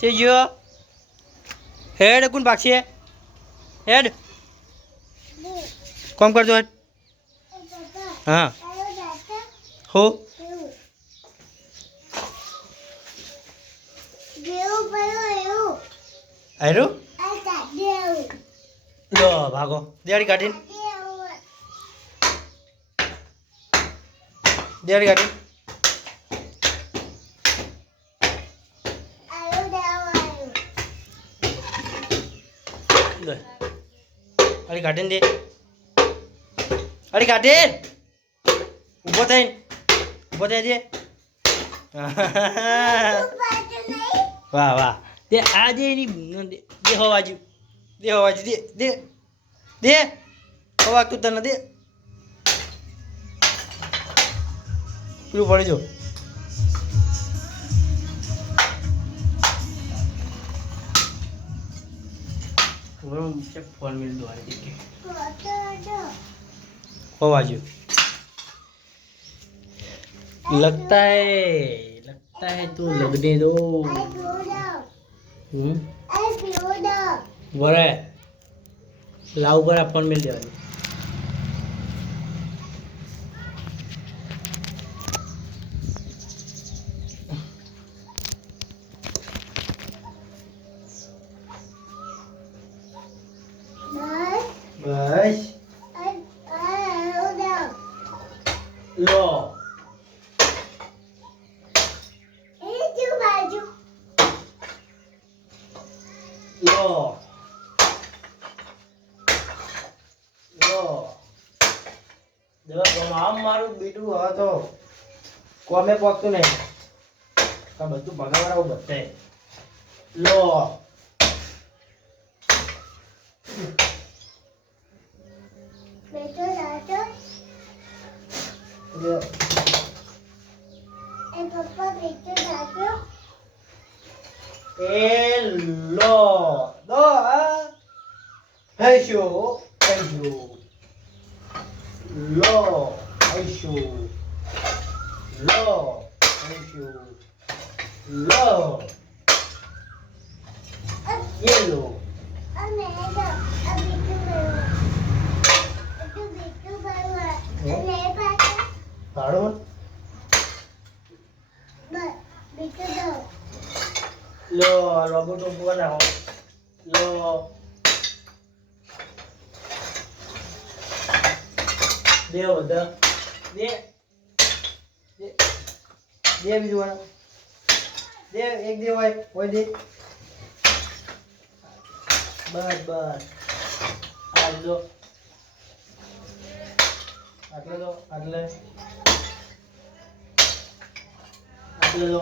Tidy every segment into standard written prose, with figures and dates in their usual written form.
તે જો હેડ કોણ ભાગશે હેડ કોમ કરજો હેડ હા હો આયરું લો ભાગો દેડી કાઢીને દેડી કાઢીને અરે કાઢીને દે અરે કાઢીને ઊભો થઈને ઊભો થઈ દે વાહ વાહ દે આ દે એની દે હવાજુ દે હવાજુ દે દે દે હવા તું તને દે પેલું પડી જો फोन मिल दो हवाजू लगता है तू लगने दो बरे लाव बरा फोन मिल जाए बस लो लो लो देखो आम मारू बीटू हा तो कोमे पकतु नहीं का बधु भगावाड़ा बते लो बेटो दादो ये ए पापा बेटो दादो ए लो दो है शो लो है शो लो है शो लो ये लो अने दो अभी तो अने पापा पाड़ो बेटो दो लो रोबोट ऊपर ना हो लो दे उधर दे दे दे भी जो दे एक दे वो दे बस बस आज लो आटले लो आटले आटले लो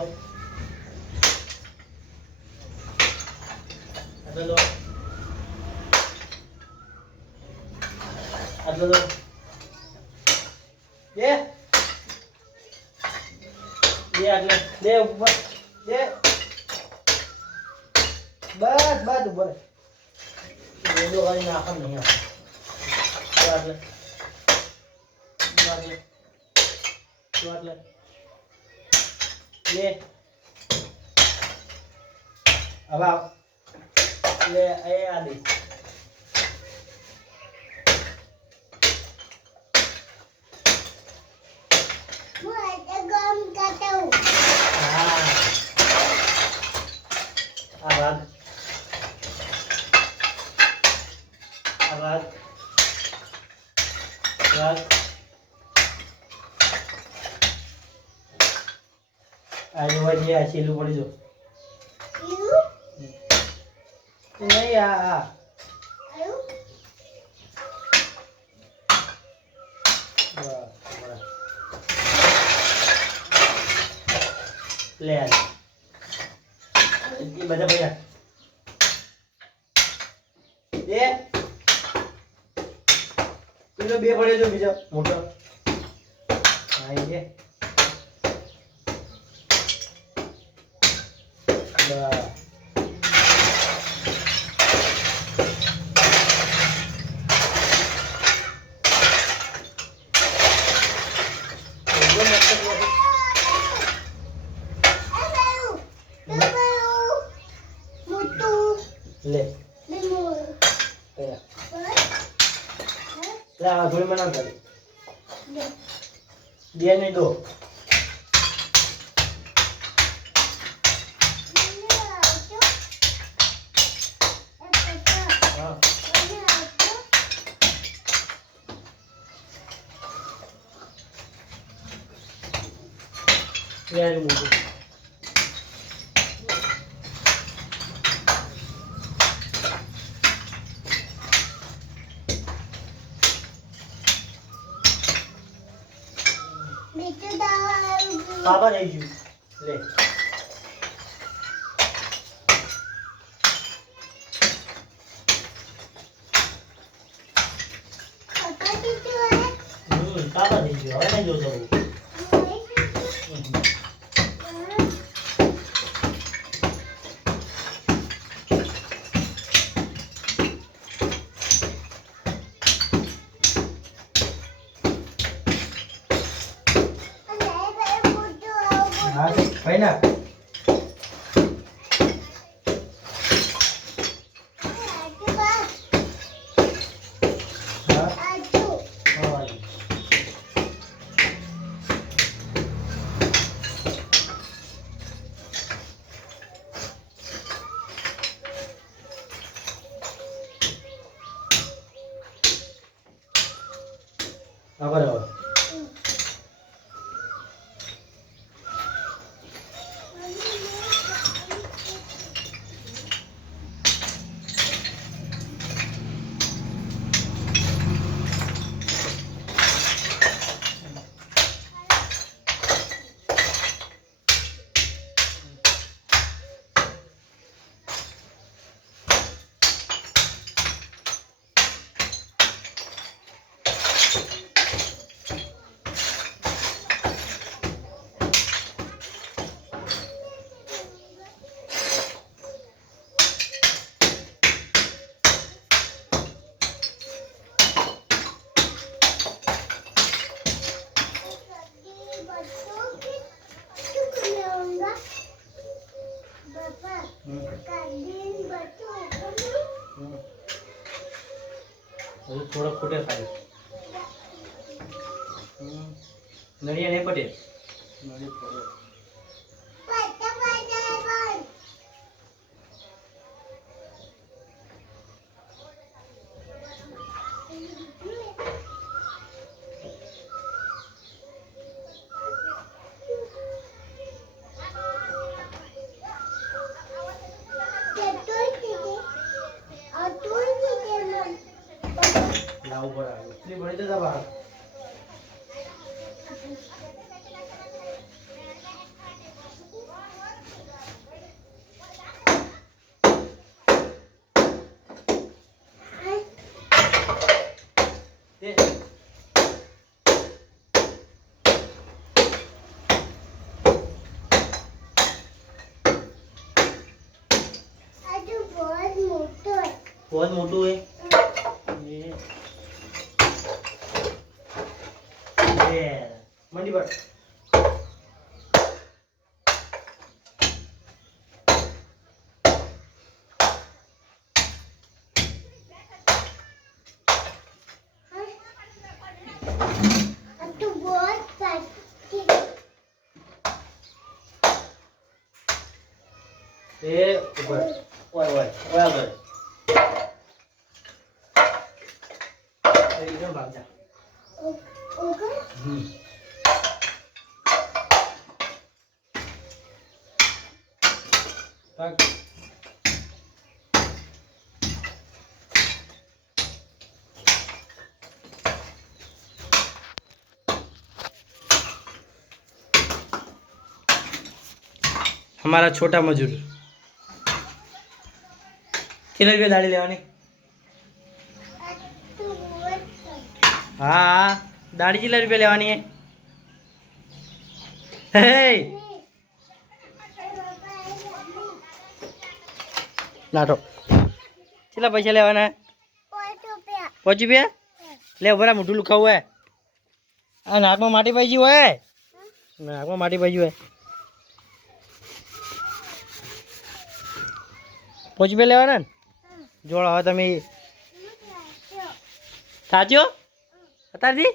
आटले लो आटले लो ये आटले दे ऊपर दे बस बस ऊपर ये लोग आज नाखन नहीं है आटले आटले आटले ये अब आप ले आए आदि मुझे गम करता हूँ आवाज आवाज आवाज आज वही है चीलू पड़ी जो नहीं आ ले आ ये बजा भैया ये પેલો બે પડ્યો જો બીજો મોટો હા ये બસ લે બીમો કયા બસ લે આ થોડી મને આમ કરી દે બે નહીં દો હા યાર મોટું બીજું દાવા પાપા થઈ ગયું લે પપ્પા દીધું પાપા થઈ ગયું હવે નહીં જોતો હું હા ભાઈ ના હા હા બરાબર હજુ થોડો ખૂટે ખાલી નળિયા નહીં પટે નળી પડે લાવું પડે એટલી બળી જતા બહાર बहुत मोटू है ये मंडी पर ये ऊपर ओए ओए ओए ऊपर एकदम भाग जा भाग हमारा छोटा मजूर कितने रुपये दाढ़ी लेवानी हाँ दाढ़ी कितने रुपये लेवानी है हे लाटो कितना पैसा लेवाना है 5 रुपया ले बरा मुठू लुखा हुआ है आ नाक में माटी पाई हुआ है नाक में माटी पाई हुआ है 5 रुपया लेवाना જોડો હવે તમે સાચો અત્યારથી